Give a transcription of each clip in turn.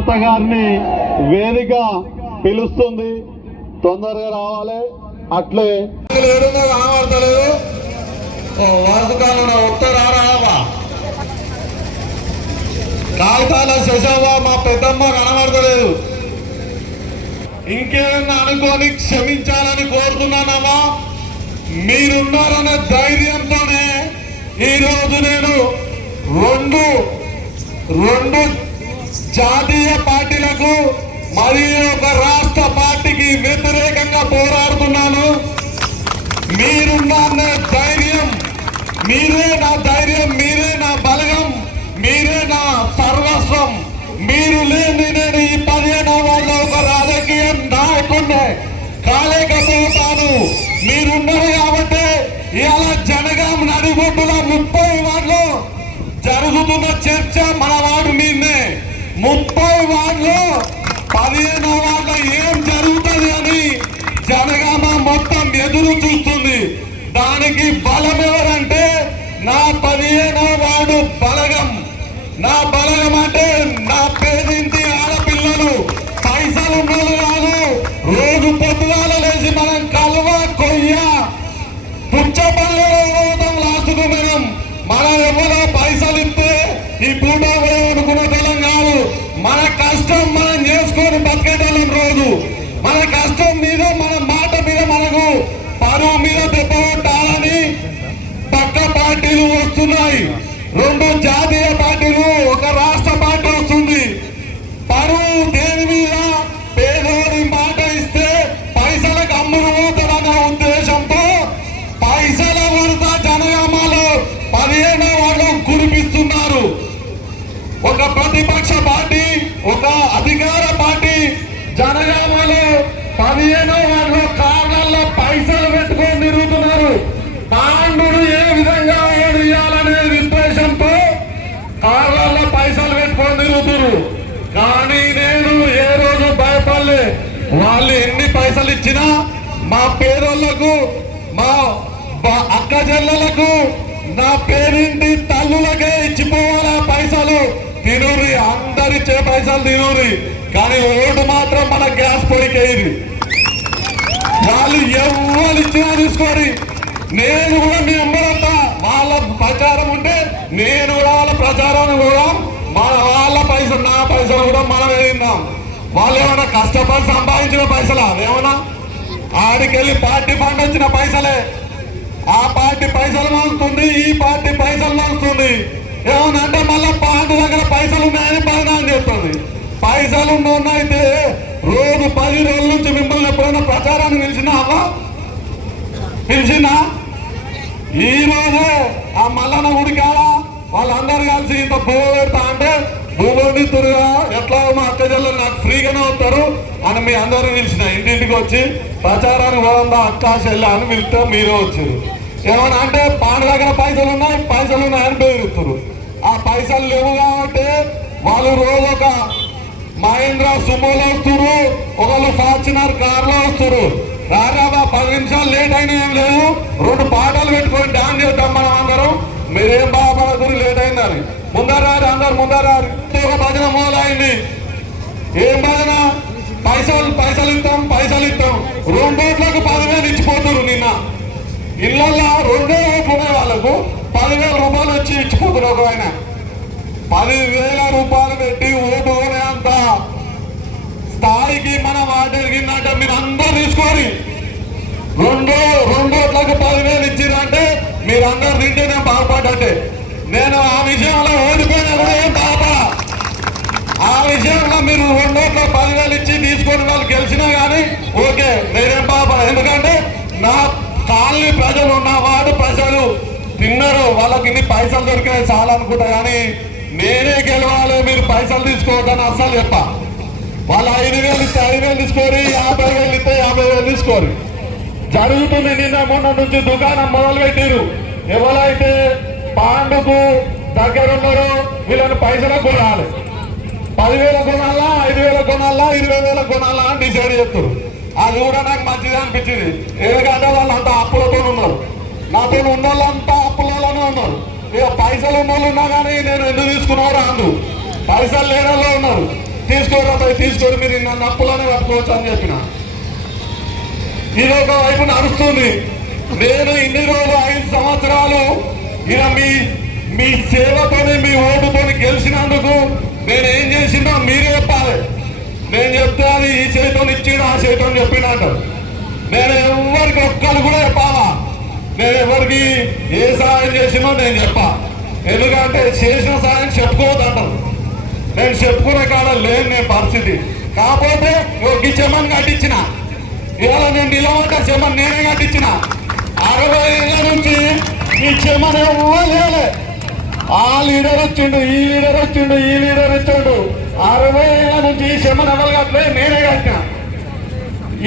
సమర్థ గారిని వేదిక పిలుస్తుంది, తొందరగా రావాలి. అట్లే కనబడతలేదు వార్తకాలంలో రావా కాగితాల శశవా మా పెద్దమ్మ కనబడతలేదు. ఇంకేమన్నా అనుకోని క్షమించాలని కోరుతున్నానమ్మా. మీరున్నారనే ధైర్యంతోనే ఈరోజు నేను రెండు జాతీయ పార్టీలకు మరియు ఒక రాష్ట్ర పార్టీకి వ్యతిరేకంగా పోరాడుతున్నాను. మీరున్న ధైర్యం, మీరే నా ధైర్యం, మీరే నా బలగం, మీరే నా సర్వస్వం. మీరు లేని నేను ఈ 15వ వార్డులో ఒక రాజకీయ నాయకుడిని కాలేకపోతాను. మీరున్నారు కాబట్టి ఇలా జనగాం నడిబొడ్డుల 30 వార్డులో జరుగుతున్న చర్చ మన వార్డు మీదే. 30 వార్డులో 15వ వార్డులో ఏం జరుగుతుంది అని జనగామ మొత్తం ఎదురు చూస్తుంది. దానికి బలం ఎవరంటే నా 15వ వార్డు బలగం. నా బలగం అంటే నా పేదింటి ఆడపిల్లలు, పైసలు ఉన్నోళ్ళు కాదు. రోజు పొద్దుగాల లేచి మనం కలువ కొయ్య పుచ్చపల్లెలో లాసుకు మనం ఎవరో పైసలు ఇస్తే ఈ పూట అనుకునే తలం కాదు. మన కష్టం మనం చేసుకొని బతికేటం. రోజు మన కష్టం మీద, మన మాట మీద మనకు పరువు మీద దెబ్బ కొట్టాలని పక్క పార్టీలు వస్తున్నాయి. 2 జాతీయ పార్టీలు, ఒక రాష్ట్ర పార్టీ వస్తుంది. పరువు దేని మీద? పేదోడి మాట ఇస్తే పైసలకు అమ్ముడు పోతాడన్న ఉద్దేశంతో పైసల వరద జనగామలో 15వ వార్డులో కురిపిస్తున్నారు. ఒక ప్రతిపక్ష పార్టీ, ఒక అధికార పార్టీ జనగామలో 15వ వార్డులో కార్లలో పైసలు పెట్టుకొని తిరుగుతున్నారు. పాండుడు ఏ విధంగా ఓడియాలనే ఉద్దేశంతో కార్లలో పైసలు పెట్టుకొని తిరుగుతున్నారు. కానీ నేను ఏ రోజు భయపడలే. వాళ్ళు ఎన్ని పైసలు ఇచ్చినా మా పేదోళ్లకు, మా అక్క చెల్లెలకు, నా పేరింటి తల్లులకే ఇచ్చిపోవాలా పైసలు. తినూరి, అందరిచ్చే పైసలు తినూరి, కానీ ఓటు మాత్రం మన గ్యాస్ పొడికేది. వాళ్ళు ఎవరు ఇచ్చినా తీసుకోరి. నేను కూడా మీ అమ్మలంతా వాళ్ళ ప్రచారం ఉంటే నేను కూడా వాళ్ళ ప్రచారాన్ని కూడా వాళ్ళ పైసలు, నా పైసలు కూడా మనం తిందాం. వాళ్ళు ఏమైనా కష్టపడి సంపాదించిన పైసలా? ఏమన్నా ఆడికెళ్ళి పార్టీ ఫండ్ వచ్చిన పైసలే. ఆ పార్టీ పైసలు మారుతుంది, ఈ పార్టీ పైసలు మారుతుంది. ఏమనంటే మళ్ళా పార్టీ దగ్గర పైసలు ఉన్నాయని బదనాం చేస్తుంది. పైసలు ఉన్నైతే రోజు 10 రోజుల నుంచి మిమ్మల్ని ఎప్పుడైనా ప్రచారాన్ని పిలిచినావా? పిలిచినా? ఈ రోజే ఆ మల్లన్న గుడికాడ వాళ్ళందరూ కలిసి ఇంత భూమి పెడతా అంటే భూమి తురుగా ఎట్లా మా అక్క చెల్లెలు నాకు ఫ్రీగానే వస్తారు అని మీ అందరూ పిలిచిన. ఇంటింటికి వచ్చి ప్రచారానికి పోదా అక్క చెల్లె అని పిలిస్తే మీరే వచ్చారు. ఏమన్నా అంటే పాండ దగ్గర పైసలు ఉన్నాయని బెదిరిస్తారు. ఆ పైసలు లేవు కాబట్టి వాళ్ళు రోజు ఒక మహేంద్ర సుమోలో వస్తారు, ఒకళ్ళు ఫార్చునర్ కార్లో వస్తారు. రారాబా 10 నిమిషాలు లేట్ అయినా ఏం లేదు, 2 పాటలు పెట్టుకొని డాన్స్ చేద్దాం మనం అందరం. మీరేం బాధపడకూడదు లేట్ అయిందని. ముందరారు, అందరు ముందరారు. ఒక భజన మొదలైంది. ఏం భజన? పైసలు ఇస్తాం 2 ఓట్లకు 10,000 ఇచ్చిపోతారు. నిన్న ఇళ్ళల్లో 2 ఓట్లు ఉన్నాయి, వాళ్ళకు 10,000 రూపాయలు వచ్చి ఇచ్చిపోతారు. ఒక ఆయన 10,000 రూపాయలు పెట్టి ఓటు అంత స్థాయికి మన వాటి ఎరిగిందంటే మీరు అందరూ తీసుకోరి. 2 ఓట్లకు 10,000 ఇచ్చిరంటే మీరందరూ తింటేనే బాగుపడ్డట్టే. నేను ఆ విషయంలో ఓడిపోయినా కూడా ఏం బాధపడ. ఆ విషయంలో మీరు 2 ఓట్లకు 10,000 ఇచ్చి తీసుకొని వాళ్ళు గెలిచినా కానీ ఓకే, నేనేం బాధపడ. ఎందుకంటే నా కాలనీ ప్రజలు, నా వార్డు ప్రజలు తిన్నారు. వాళ్ళకి ఇన్ని పైసలు దొరికినాయి చాలా అనుకుంటా, కానీ నేనే గెలవాలి, మీరు పైసలు తీసుకోవద్దని అస్సలు చెప్పా. వాళ్ళు 5,000 ఇస్తే 5,000 తీసుకోరి, 50,000 ఇస్తే 50,000 తీసుకోరు. జరుగుతుంది. నిన్న మొన్న నుంచి దుకాణం మొదలు పెట్టారు. ఎవరైతే పాండుకు దగ్గర ఉన్నారో వీళ్ళని పైసలకు కొనాలి. 10,000 కొనాలా, 5,000 కొనాలా, 20,000 కొనాలా అని డిసైడ్ చేస్తారు. అది కూడా నాకు మంచిది అనిపించింది. ఎందుకంటే వాళ్ళు అంతా అప్పులతో ఉన్నారు. నాతో ఉన్న వాళ్ళంతా అప్పులలోనే ఉన్నారు. ఇక పైసలు ఉన్న వాళ్ళు ఉన్నా కానీ నేను ఎందుకు తీసుకున్నారో అందు. పైసలు లేని వాళ్ళు ఉన్నారు. తీసుకొని మీరు నన్ను అప్పులోనే కట్టుకోవచ్చు అని చెప్పిన. ఇది ఒక వైపు నడుస్తుంది. నేను ఇన్ని రోజులు 5 సంవత్సరాలు ఇలా మీ సేవతోని మీ ఓటుతోని గెలిచినందుకు నేను ఏం చేసిందో మీరే చెప్పాలి. నేను చెప్తే అది ఈ చేతితో ఇచ్చిండు ఆ చేతితో చెప్పినట్టు నేను ఎవరికి ఒక్కరు కూడా చెప్పాలా. నేను ఎవరికి ఏ సహాయం చేసినో నేను చెప్పా. ఎందుకంటే చేసిన సహాయం చెప్పుకోవద్దంటారు. నేను చెప్పుకునే కాడ లేని నేను పరిస్థితి. కాకపోతే ఒక చెమన్ కట్టించిన. ఇవాళ నేను నిలబడ్డ చెమన్ నేనే కట్టించిన. 60 ఏళ్ళ నుంచి ఈ చెమన్ ఇవ్వలే. ఆ లీడర్ వచ్చిండు, ఈ లీడర్ వచ్చిండు, ఈ లీడర్ వచ్చిండు. 60 ఏళ్ళ నుంచి ఈ చెమన్ ఎవరు కట్టలే, నేనే కట్టిన.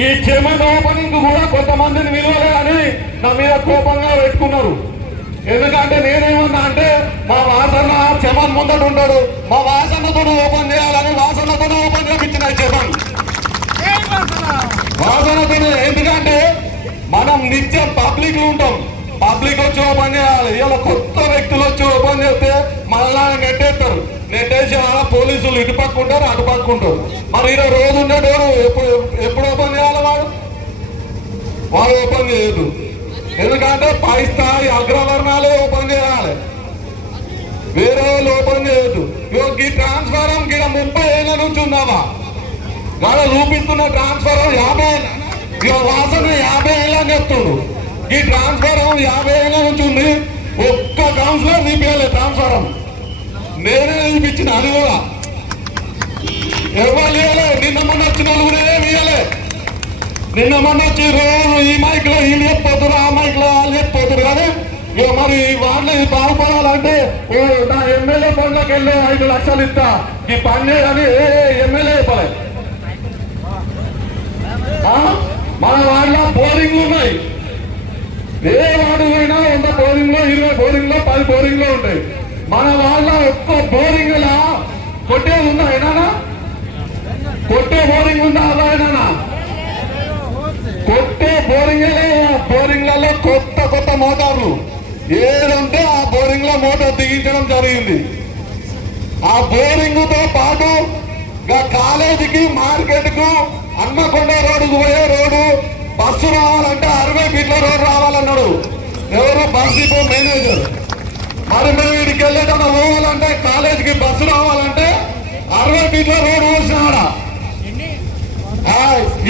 ఈ చెమన్ ఓపెనింగ్ కూడా కొంతమందిని విలువలే అని నా మీద కోపంగా పెట్టుకున్నారు. ఎందుకంటే నేనేమన్నా అంటే మా వాసన్న చెమన్ ముందట ఉంటాడు, మా వాసన్నతో ఓపెన్ చేయాలని వాసన్నతో ఓపెన్ చేయించిన చెమన్ వాసనతో. ఎందుకంటే మనం నిత్యం పబ్లిక్ ఉంటాం, పబ్లిక్ వచ్చి ఓపెన్ చేయాలి. ఇలా కొత్త వ్యక్తులు వచ్చి ఓపెన్ చేస్తే మళ్ళా నెట్టేస్తారు. నెట్టేసి పోలీసులు ఇటు పక్కుంటారు అటు పక్కుంటారు. మరి ఇలా రోజు ఉండేటోడు ఎప్పుడు ఓపెన్ చేయాలి? వాడు ఓపెన్ చేయదు. ఎందుకంటే పై స్థాయి అగ్రవర్ణాలే ఓపెన్ చేయాలి, వేరే వాళ్ళు ఓపెన్ చేయొద్దు. ఈ ట్రాన్స్ఫారం కింద 30 ఏళ్ళ నుంచి ఉన్నావా? వాళ్ళ చూపిస్తున్న ట్రాన్స్ఫారం 50 ఏళ్ళ, వాసన 50 ఏళ్ళ అని చెప్తుండు. ఈ ట్రాన్స్ఫారం 50 ఏళ్ళ నుంచి ఉంది. ఒక్క కౌన్సిలర్ తీపియాలి ట్రాన్స్ఫారం. నేనే తీపించిన. అది కూడా ఎవరు ఇవ్వలే. నిన్న మొన్న వచ్చిన వాళ్ళు కూడా ఏమి ఇవ్వలే. నిన్న మొన్న వచ్చి రోజు ఈ మైక్ లో వీళ్ళు చెప్పిపోతున్నారు, ఆ మైక్ లో వాళ్ళు చెప్పిపోతున్నారు. కానీ ఇక మరి వాళ్ళు బాగుపడాలంటే నా ఎమ్మెల్యే పనులకు వెళ్ళి 5 లక్షలు ఇస్తా ఈ పని చేయని ఏ ఎమ్మెల్యే చెప్పలే. మన వాళ్ళ బోరింగ్లు ఉన్నాయి. ఏ వాడు పోయినా 100 బోరింగ్లో 20 బోరింగ్లో 10 బోరింగ్లో ఉంటాయి. మన వాళ్ళ ఒక్క బోరింగ్ లా కొట్టేది ఉందా? అయినా కొట్టే బోరింగ్ ఉందా? అలా అయినా కొట్టే బోరింగ్లలో కొత్త మోటార్లు ఏదంటే ఆ బోరింగ్ లో మోటార్ దిగించడం జరిగింది. ఆ బోరింగ్ తో పాటు కాలేజీకి మార్కెట్ కు హన్మకొండ రోడ్డుకు పోయే రోడ్డు బస్సు రావాలంటే 60 ఫీట్ల రోడ్డు రావాలన్నాడు ఎవరు? Bus depot manager. మరి మేము వీడికి వెళ్ళేటప్పుడు పోవాలంటే కాలేజీకి బస్సు రావాలంటే 60 ఫీట్ల రోడ్డు పోసినాడా?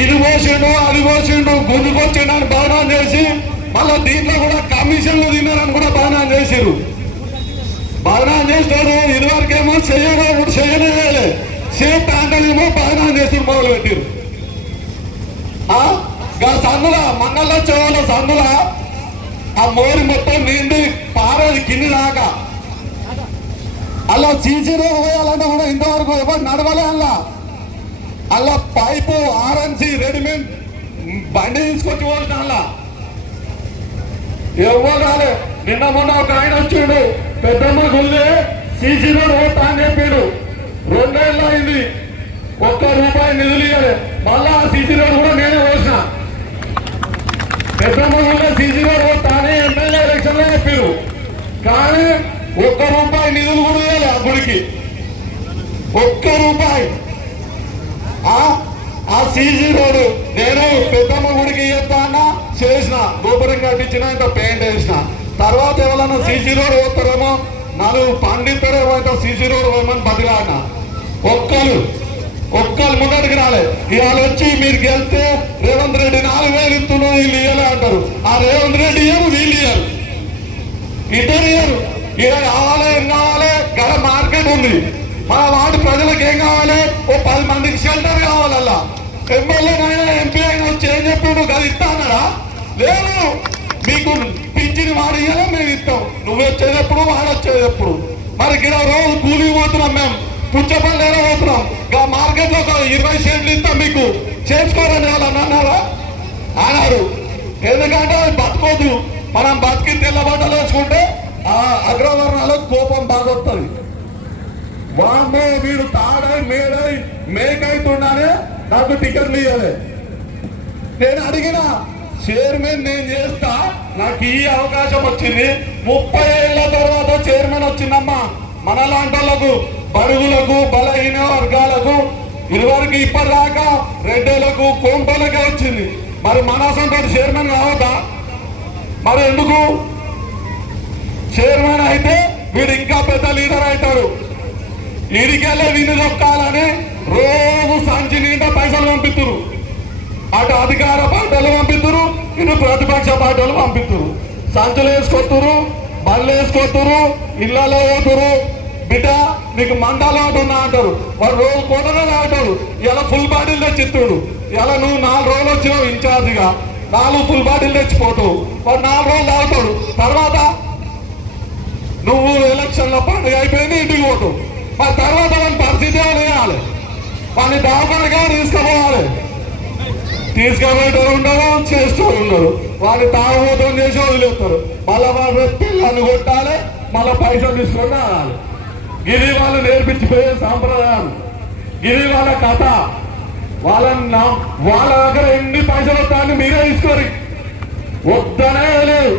ఇది పోసిండు అది పోసిండు గుంజుకొచ్చిండు అని బదనాం చేసి మళ్ళీ దీంట్లో కూడా కమిషన్లు తిన్నారని కూడా బదనాం చేసిరు. బదనాం చేస్తారు. ఇదివరకేమో చేయలేదు, చేతాంటేమో బదనాం చేసి మొదలు పెట్టిరు. సందుల మంగళ చెవుల సందుల ఆ మోరి మొత్తం నిండి పారేది కింది దాకా. అలా సీసీ రోడ్ పోయాలంటే కూడా ఇంతవరకు ఎవరు నడవలే. అలా పైపు ఆర్ఎన్సీ రెడీమేడ్ బండి తీసుకొచ్చి పోసిన అలా ఎవరు రాలే. నిన్న మొన్న ఒక ఆయన వచ్చిండు, పెద్దమ్మ గుళ్ళే సీసీ రోడ్ పోతా అని చెప్పాడు. 2 ఏళ్ళు అయింది, ₹1 నిధులు ఇవ్వలే. మళ్ళా ఆ సీసీ రోడ్ కూడా నేనే పోసిన. పెద్దమ్మ గుళ్ళే సీసీ రోడ్ పోతానే ఎమ్మెల్యే ఎలక్షన్ లో చెప్పారు. కానీ ₹1 నిధులు కూడా ఇవ్వాలి ఆ గుడికి. ₹1 ఆ సీసీ రోడ్డు నేను పెద్దమ్మ గుడికి ఇస్తానా చేసిన, గోపురం కట్టించిన, ఇంకా పెయింట్ వేసిన. తర్వాత ఎవరన్నా సీసీ రోడ్ పోతారేమో 4 పండితారేమో ఇంకా సీసీ రోడ్ పోయమని బతిలాడినా. ఒక్కరు ముందటికి రాలే. ఇవాళ వచ్చి మీరు గెలిస్తే రేవంత్ రెడ్డి 4,000 ఇస్తున్నావు వీళ్ళు ఇవ్వలే అంటారు. ఆ రేవంత్ రెడ్డి ఇవ్వరు, వీళ్ళు ఇవ్వరు, ఇద్దరు ఇవ్వరు. ఇలా కావాలి ఏం కావాలి? గల మార్కెట్ ఉంది. మన వాటి ప్రజలకు ఏం కావాలి? ఓ 10 మందికి షెల్టర్ కావాలల్లా. ఎమ్మెల్యేనైనా ఎంపీ అయినా వచ్చి ఏం చెప్పాడు? అది ఇస్తా అన్నాడా? లేదు, మీకు పింఛని వాడు ఇయ్యాలో మేము ఇస్తాం. నువ్వు వచ్చేటప్పుడు వాడు వచ్చేటప్పుడు. మరి ఇక్కడ రోజు కూలీ పోతున్నాం, మేము పుచ్చపల్లి పోతున్నాం. మార్కెట్ లో 20 షెడ్లు ఇస్తాం మీకు, చేసుకోరని వాళ్ళని అన్నారా? అన్నారు. ఎందుకంటే అది బతకొద్దు. మనం బతికి తెల్ల బట్టలు వేసుకుంటే ఆ అగ్రవర్ణాలకు కోపం బాగా వస్తుంది. వామ్మో వీడు తాడై మేకైతుండానే నాకు టికెట్లు ఇవ్వలే. నేను అడిగిన చైర్మన్ నేను చేస్తా, నాకు ఈ అవకాశం వచ్చింది. 30 ఏళ్ల తర్వాత చైర్మన్ వచ్చిందమ్మా. మనలాంటి వాళ్ళకు, బడుగులకు, బలహీన వర్గాలకు ఇదివరకు ఇప్పటిదాకా రెడ్డేలకు కోంటోలకే వచ్చింది. మరి మనసంతో చైర్మన్ కావద్దా? మరి ఎందుకు? చైర్మన్ అయితే వీడు ఇంకా పెద్ద లీడర్ అవుతాడు. వీడికెళ్ళే విని దొక్కాలని రోజు సంచి నిండా పైసలు పంపిస్తురు. అటు అధికార పార్టీలు పంపిస్తురు, ఇటు ప్రతిపక్ష పార్టీలు పంపిస్తురు. సంచులు వేసుకొత్తురు, బళ్ళు వేసుకొత్తురు, ఇళ్లలో పోతురు. బిడ్డ నీకు మండాలు ఉన్నా అంటారు. వాడు రోజు కోటనే తాగుతాడు. ఇలా ఫుల్ బాటిల్ తెచ్చిస్తుడు. ఇలా నువ్వు 4 రోజులు వచ్చినావు ఇన్ఛార్జిగా, 4 ఫుల్ బాటిల్ తెచ్చిపోతావు. వాడు 4 రోజులు తాగుతాడు. తర్వాత నువ్వు ఎలక్షన్ల పండుగ అయిపోయింది, ఇంటికి పోతావు. మరి తర్వాత వాని పరిస్థితి ఏమైనా వేయాలి? వాడిని దావకాలుగా తీసుకుపోవాలి. తీసుకుపోయేటోళ్ళు ఉండరు, చేసేటోళ్ళు ఉండరు. వాడిని తాగుబోతం చేసి వదిలేస్తారు. మళ్ళీ వాడు పిల్లల్ని కొట్టాలి, మళ్ళీ పైసలు తీసుకొని రావాలి. ఇది వాళ్ళు నేర్పించిపోయే సాంప్రదాయం. ఇది వాళ్ళ కథ. వాళ్ళ దగ్గర ఎన్ని పైసలు వస్తాయని మీరే తీసుకోరు. వద్దనే లేదు,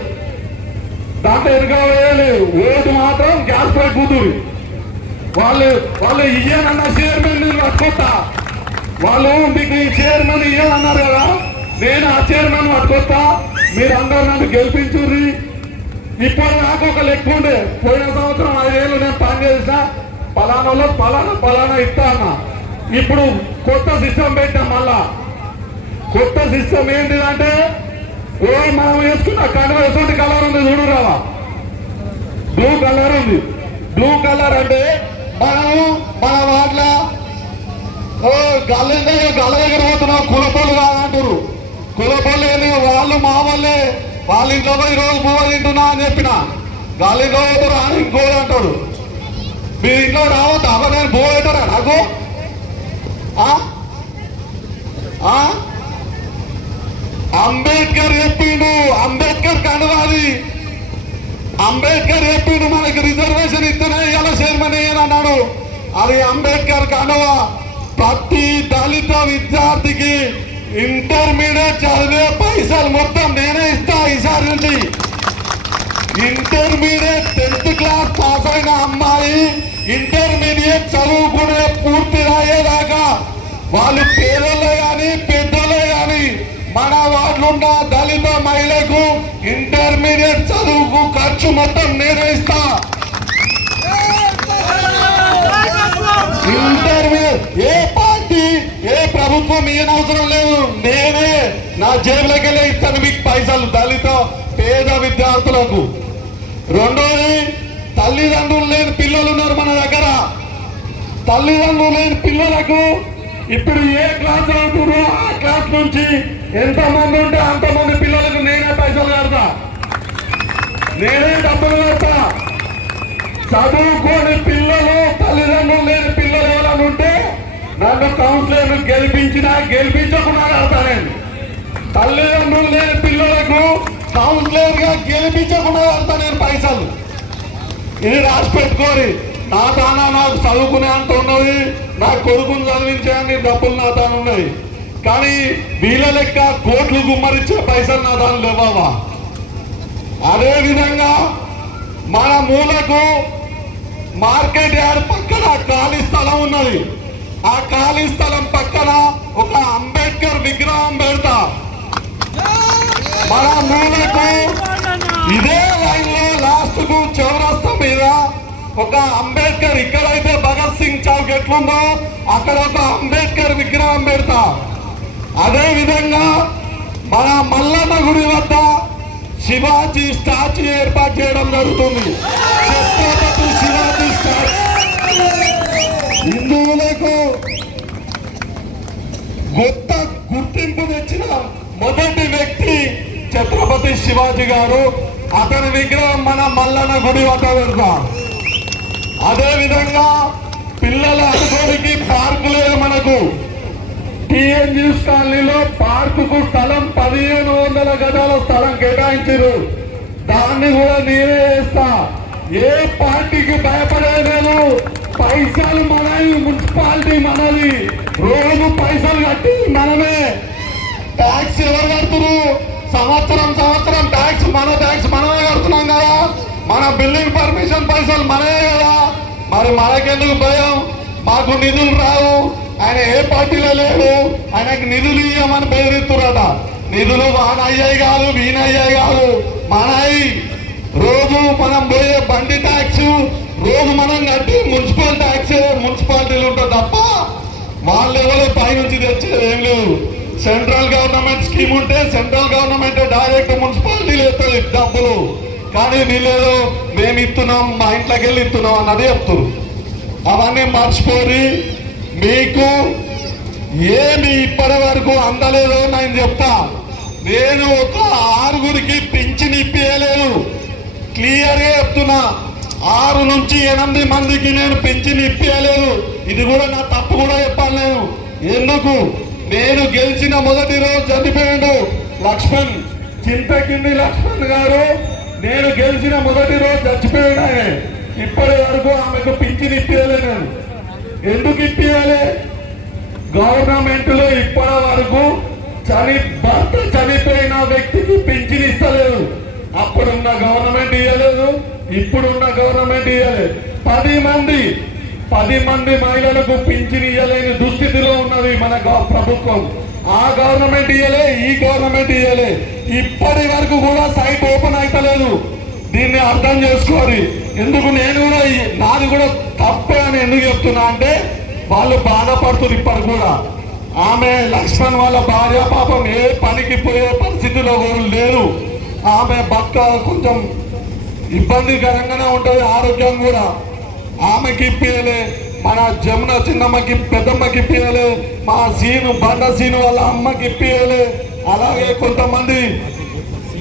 దాంట్లో ఎదుగా వేయలేదు. ఓటు మాత్రం గ్యాస్ పై కూతురు. వాళ్ళు ఇయ్యనన్న చైర్మన్ పట్టుకొస్తా. వాళ్ళు మీకు చైర్మన్ ఇయ్యాలన్నారు కదా, నేను ఆ చైర్మన్ పట్టుకొస్తా, మీరందరూ నన్ను గెలిపించుర్రి. ఇప్పుడు నాకు ఒక లెక్క ఉండే, పోయిన సంవత్సరం 5 ఏళ్ళు నేను పని చేసిన, పలానాలో పలానా ఇస్తా అన్న. ఇప్పుడు కొత్త సిస్టమ్ పెట్టాం. మళ్ళా కొత్త సిస్టమ్ ఏంటిదంటే, మనం వేసుకున్న కండువ ఎటువంటి కలర్ ఉంది చూడు రావా, బ్లూ కలర్ ఉంది. బ్లూ కలర్ అంటే మన వాట్ల గల్ల దగ్గర పోతున్నాం, కులపల్లు కాదంటారు. కులపల్లి వాళ్ళు మా వాళ్ళే, వాళ్ళ ఇంట్లో ఈరోజు పువ్వు తింటున్నా అని చెప్పిన, గాలిలో పోతారు అని ఇంకోటి అంటాడు. మీ ఇంట్లో రావద్దు అవ, నేను పువ్వు పెట్టారా నాకు? అంబేద్కర్ చెప్పిండు, అంబేద్కర్ కండువాది. అంబేద్కర్ చెప్పిండు మనకి రిజర్వేషన్ ఇస్తేనే ఇలా చైర్మన్ అయ్యానన్నాడు. అది అంబేద్కర్ కండువా. ప్రతి దళిత విద్యార్థికి ఇంటర్మీడియట్ చదివే పైసలు మొత్తం నేనే ఇస్తా ఈసారి నుంచి. ఇంటర్మీడియట్ 10th క్లాస్ పాస్ అయిన అమ్మాయి ఇంటర్మీడియట్ చదువుకునే పూర్తి అయ్యేదాకా వాళ్ళు పేదలే కానీ పెద్దలే కానీ మన వాటిలున్న దళిత మహిళకు ఇంటర్మీడియట్ చదువుకు ఖర్చు మొత్తం నేనే ఇస్తా. ఇంటర్మీడియట్ ఏ పార్టీ ఏ ప్రభుత్వం ఇయ్యనవసరం లేదు, నేనే నా జేబులోకి వెళ్ళి ఇస్తాను మీకు పైసలు దళిత పేద విద్యార్థులకు. రెండోది, తల్లిదండ్రులు లేని పిల్లలు ఉన్నారు మన దగ్గర. తల్లిదండ్రులు లేని పిల్లలకు ఇప్పుడు ఏ క్లాస్ అవుతుందో ఆ క్లాస్ నుంచి ఎంతమంది ఉంటే అంతమంది పిల్లలకు నేనే పైసలు కడతా, నేనే డబ్బులు కడతా. చదువుకోని పిల్లలు తల్లిదండ్రులు లేని పిల్లలు ఎవరైనా ఉంటే నన్ను కౌన్సిలర్ గెలిపించకుండా కడతా నేను. తల్లిదండ్రులు లేని పిల్లలకు కౌన్సిలర్ గా గెలిపించకుండా కడతా నేను పైసలు. ఇది రాసి పెట్టుకోరి. నా తానా నాకు చదువుకునే అంత ఉన్నది, నా కొడుకును చదివించే డబ్బులు నా తాను ఉన్నాయి. కానీ వీళ్ళ లెక్క కోట్లు గుమ్మరిచ్చే పైసలు నా తాను లేవా. అదే విధంగా మన మూలకు మార్కెట్ యార్డ్ పక్కన ఖాళీ స్థలం ఉన్నది. ఆ ఖాళీ స్థలం పక్కన ఒక అంబేద్కర్ విగ్రహం పెడతా. మన మూలకు ఇదే లైన్ లో లాస్ట్ కు చౌరస్తా మీద ఒక అంబేద్కర్, ఇక్కడైతే భగత్ సింగ్ చౌక్ ఎట్లుందో అక్కడ ఒక అంబేద్కర్ విగ్రహం పెడతా. అదే విధంగా మన మల్లన్న గుడి వద్ద శివాజీ స్టాచ్యూ ఏర్పాటు చేయడం జరుగుతుంది. ఛత్రపతి శివాజీ స్టాచ్యూ. హిందువులకు కొత్త గుర్తింపు తెచ్చిన మొదటి వ్యక్తి ఛత్రపతి శివాజీ గారు. అతని విగ్రహం మన మల్లన్న గుడి వద్ద పెడతాం. అదే విధంగా పిల్లల అనుకోనికి పార్కు లేదు మనకు. టీఎన్జీఎస్ కాలనీలో పార్కుకు స్థలం 1500 గజాల స్థలం కేటాయించారు. దాన్ని కూడా నేనే వేస్తా. ఏ పార్టీకి భయపడలేదు. పైసలు మనవి, మున్సిపాలిటీ మనది. రోజు పైసలు కట్టి మనమే. ట్యాక్స్ ఎవరు కడుతున్నారు? సంవత్సరం ట్యాక్స్ మనమే కడుతున్నాం కదా. మన బిల్డింగ్ పర్మిషన్ పైసలు మనమే కదా. మరి మనకెందుకు భయం? మాకు నిధులు రావు, ఆయన ఏ పార్టీలో లేడు, ఆయనకు నిధులు ఇవ్వమని బెదిరిస్తున్నారట. నిధులు వానయ్యాయి కాదు, వీనయ్యాయి కాదు, మనయి. రోజు మనం పోయే బండి ట్యాక్స్, రోజు మనం కట్టి మున్సిపల్ ట్యాక్స్ మున్సిపాలిటీలు ఉంటుంది తప్ప వాళ్ళు ఎవరో పైనుంచి తెచ్చేది ఏం లేదు. సెంట్రల్ గవర్నమెంట్ స్కీమ్ ఉంటే సెంట్రల్ గవర్నమెంట్ డైరెక్ట్ మున్సిపాలిటీలు ఎత్తుంది డబ్బులు. కానీ వీళ్ళేదో మేము ఇస్తున్నాం, మా ఇంట్లోకి వెళ్ళి ఇస్తున్నాం అన్నది చెప్తున్నారు. అవన్నీ మర్చిపోయి మీకు ఏమి ఇప్పటి వరకు అందలేదో నేను చెప్తా. నేను ఒక 6గురికి పింఛన్ ఇప్పియలేదు, క్లియర్గా చెప్తున్నా. 6 నుంచి 8 మందికి నేను పింఛన్ ఇప్పియలేదు. ఇది కూడా నా తప్పు కూడా చెప్పాలి నేను. ఎందుకు? నేను గెలిచిన మొదటి రోజు చనిపోయాడు లక్ష్మణ్, చింతకింది లక్ష్మణ్ గారు. నేను గెలిచిన మొదటి రోజు చచ్చిపోయాడు ఆయన. ఇప్పటి వరకు ఆమెకు పింఛన్ ఇప్పియలే నేను. ఎందుకు ఇప్పియాలి? గవర్నమెంట్ లో ఇప్పటి వరకు భర్త చనిపోయిన వ్యక్తికి పింఛన్ ఇస్తలేదు. అప్పుడున్న గవర్నమెంట్ ఇవ్వలేదు, ఇప్పుడున్న గవర్నమెంట్ ఇవ్వలేదు. 10 మంది మహిళలకు పింఛన్ ఇవ్వలేని దుస్థితిలో ఉన్నది మన ప్రభుత్వం. ఆ గవర్నమెంట్ ఇవ్వలే, ఈ గవర్నమెంట్ ఇవ్వలే. ఇప్పటి వరకు కూడా సైట్ ఓపెన్ అయితలేదు. దీన్ని అర్థం చేసుకోవాలి. ఎందుకు నేను కూడా నాది కూడా తప్పే అని ఎందుకు చెప్తున్నా అంటే వాళ్ళు బాధపడుతున్నారు ఇప్పటి కూడా. ఆమె లక్ష్మణ్ వాళ్ళ భార్య పాపం ఏ పనికి పోయే పరిస్థితిలో కూడా లేరు. ఆమె భర్త కొంచెం ఇబ్బందికరంగానే ఉంటుంది, ఆరోగ్యం కూడా. ఆమెకి ఇప్పియలే, మన జమున చిన్నమ్మకి పెద్దమ్మకి ఇప్పియలే, మా సీను బండ సీను వాళ్ళ అమ్మకి ఇప్పియలే. అలాగే కొంతమంది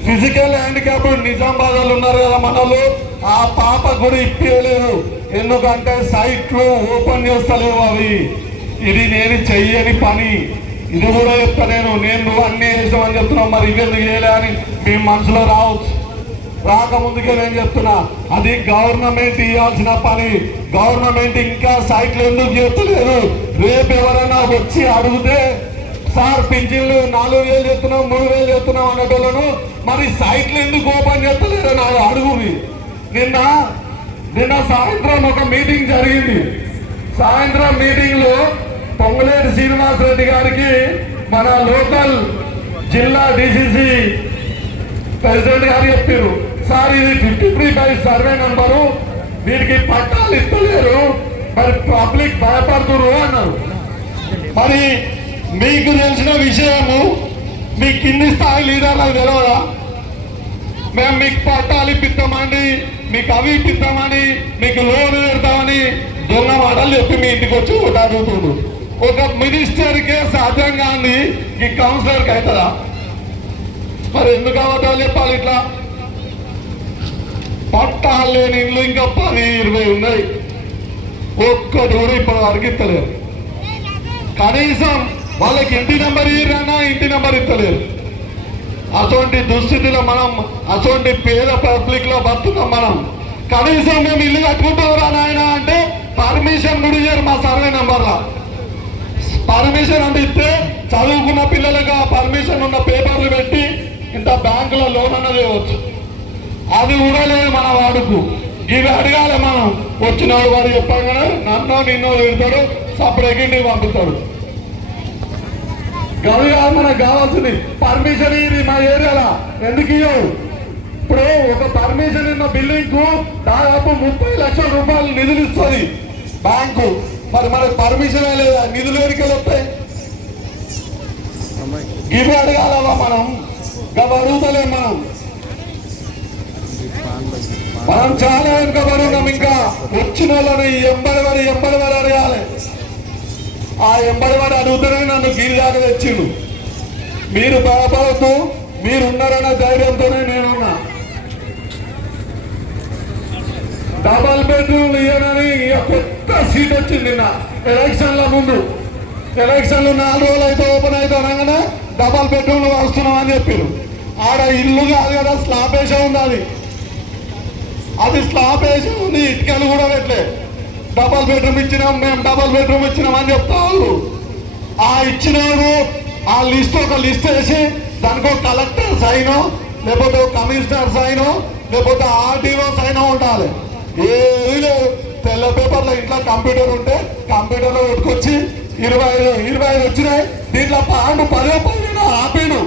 ఫిజికల్ హ్యాండిక్యాప్ నిజామాబాద్ ఉన్నారు కదా మనలో, ఆ పాప కూడా ఇప్పియలేదు. ఎందుకంటే సైట్లు ఓపెన్ చేస్తలేవు అవి. ఇది నేను చెయ్యని పని. ఇది కూడా చెప్తా నేను నువ్వు అన్నీ చేసామని చెప్తున్నావు, మరి ఇవెందుకు చేయలే అని మీ మనసులో రావచ్చు. రాకముందుకే నేను చెప్తున్నా, అది గవర్నమెంట్ ఇవ్వాల్సిన పని. గవర్నమెంట్ ఇంకా సైట్లు ఎందుకు చేస్తలేదు? రేపు ఎవరైనా వచ్చి అడిగితే సార్ పింఛన్లు 4000 చేస్తున్నాం, 3000 చేస్తున్నాం అనేటోళ్ళను మరి సైట్లు ఎందుకు ఓపెన్ చేస్తలేరు నాకు అడుగుని. నిన్న సాయంత్రం ఒక మీటింగ్ జరిగింది. సాయంత్రం మీటింగ్ లో పొంగులేటి శ్రీనివాసరెడ్డి గారికి మన లోకల్ జిల్లా డిసిసి ప్రెసిడెంట్ గారు చెప్పారు, సార్ ఇది 53 సర్వే నెంబరు, దీనికి పట్టాలు ఇస్తలేరు, మరి పబ్లిక్ భయపడుతున్నారు అన్నారు. మరి మీకు తెలిసిన విషయము మీ కింది స్థాయి లీడర్లకు తెలియదా? మేము మీకు పట్టాలు ఇప్పిస్తామండి, మీకు అవి ఇప్పిస్తామని, మీకు లోన్ పెడతామని దొంగ మాటలు చెప్పి మీ ఇంటికి వచ్చి ఒకటి అడుగుతుండ్రు. ఒక మినిస్టర్కే సాధ్యం కాని ఈ కౌన్సిలర్కి అవుతుందా? మరి ఎందుకు అబద్ధాలు చెప్పాలి? ఇట్లా పట్టాలు లేని ఇల్లు ఇంకా 10-20 ఉన్నాయి. ఒక్కటి కూడా ఇప్పటి వరకు ఇస్తలేరు. కనీసం వాళ్ళకి ఇంటి నెంబర్ ఇయ్యరన్నా ఇంటి నెంబర్ ఇస్తలేరు. అటువంటి దుస్థితిలో మనం, అటువంటి పేద పబ్లిక్ లో బతున్నాం మనం. కనీసం మేము ఇల్లు కట్టుకుంటారా నాయన అంటే పర్మిషన్ కూడా ఇయ్యారు మా సర్వే నెంబర్లో. పర్మిషన్ అంటే ఇస్తే చదువుకున్న పిల్లలకు ఆ పర్మిషన్ ఉన్న పేపర్లు పెట్టి ఇంత బ్యాంకులో లోన్ అన్నది ఇవ్వచ్చు. అది కూడా లేదు మన వాడుకు. ఇవి అడగాలి మనం. వచ్చినవాడు వాడు చెప్పాడు కదా, నన్నో నిన్నో పెడతాడు, సపరేట్ ఇంటికి పంపుతాడు. గవి కాదు మనకు కావాల్సింది. పర్మిషన్ ఇది మా ఏరియాలో ఎందుకు ఇవ్వవు? ఇప్పుడు ఒక పర్మిషన్ ఉన్న బిల్డింగ్ కు దాదాపు 30 లక్షల రూపాయలు నిధులు ఇస్తుంది బ్యాంకు. మరి మనకు పర్మిషన్ లేదా? నిధులు ఎరికలు వస్తాయి. ఇవి అడగాలవా మనం? గవి అడుగుతలేం మనం చాలా వెనుకబడి ఉన్నాం. ఇంకా వచ్చిన వాళ్ళని ఎంబడి అడగాలి. ఆ ఎంబడి అడుగుతూనే నన్ను గీరి దాకా తెచ్చిండు. మీరు బాధపడుతూ మీరున్నారన్న ధైర్యంతోనే నేనున్నా. డబల్ బెడ్రూమ్ ఇయ్యనని పెద్ద సీట్ వచ్చింది నిన్న ఎలక్షన్ల ముందు. ఎలక్షన్లు 4 రోజులు అయితే ఓపెన్ అయితే అనగానే డబల్ బెడ్రూమ్లు వస్తున్నాం అని చెప్పారు. ఆడ ఇల్లు కాదు కదా, స్లాబ్ వేసే ఉంది. అది స్లాబ్ వేసి ఉంది, ఇటుకలు కూడా పెట్టలే. డబల్ బెడ్రూమ్ ఇచ్చినాం, మేము డబల్ బెడ్రూమ్ ఇచ్చినాం అని చెప్తా వాళ్ళు. ఆ ఇచ్చినవాడు ఆ లిస్ట్ ఒక లిస్ట్ వేసి దానికి ఒక కలెక్టర్ సైనో, లేకపోతే ఒక కమిషనర్ సైనో, లేకపోతే ఆర్టీఓ సైనో ఉండాలి. ఏది లేదు. తెల్ల పేపర్లో ఇంట్లో కంప్యూటర్ ఉంటే కంప్యూటర్లో పెట్టుకొచ్చి 25 వచ్చినాయి. దీంట్లో పాండు 10 ఆపేడు.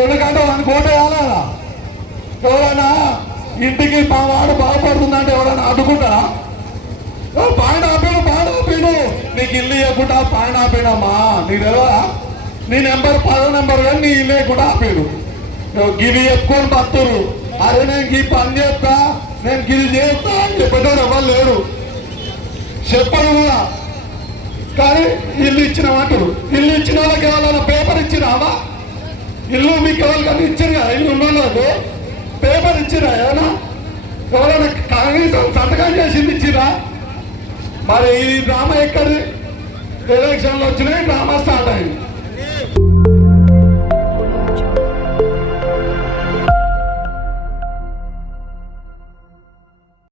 ఎందుకంటే వానికి ఓటేయాలా? ఎవరైనా ఇంటికి మా వాడు బాగుపడుతుందంటే ఎవరైనా అడ్డుకుంటారా? పాయింట్ ఆపేడు. నీకు ఇల్లు ఇవ్వకుండా పాయింట్ ఆపేడమ్మా. నీకు తెలియదా? నీ నెంబర్ 10 నెంబర్ కానీ నీ ఇల్లు ఇవ్వకుండా ఆపేడు. గివి చెప్పుకొని బతురు. అరే నేను ఈ పని చేస్తా, నేను గిరి చేస్తా అని చెప్పేటోడు ఎవరు లేడు. చెప్పడు కూడా. కానీ ఇల్లు ఇచ్చినామంటారు. ఇల్లు ఇచ్చిన వాళ్ళకి ఎవరైనా పేపర్ ఇచ్చినావా? ఇల్లు మీకు ఎవరికైనా ఇచ్చిన ఇల్లు ఉన్న వాళ్ళకు పేపర్ ఇచ్చిరా? ఎవరైనా కనీసం సంతకం చేసింది ఇచ్చిరా? మరి ఈ డ్రామా ఎక్కడి? ఎలక్షన్లు వచ్చినాయి, డ్రామా స్టార్ట్ అయింది.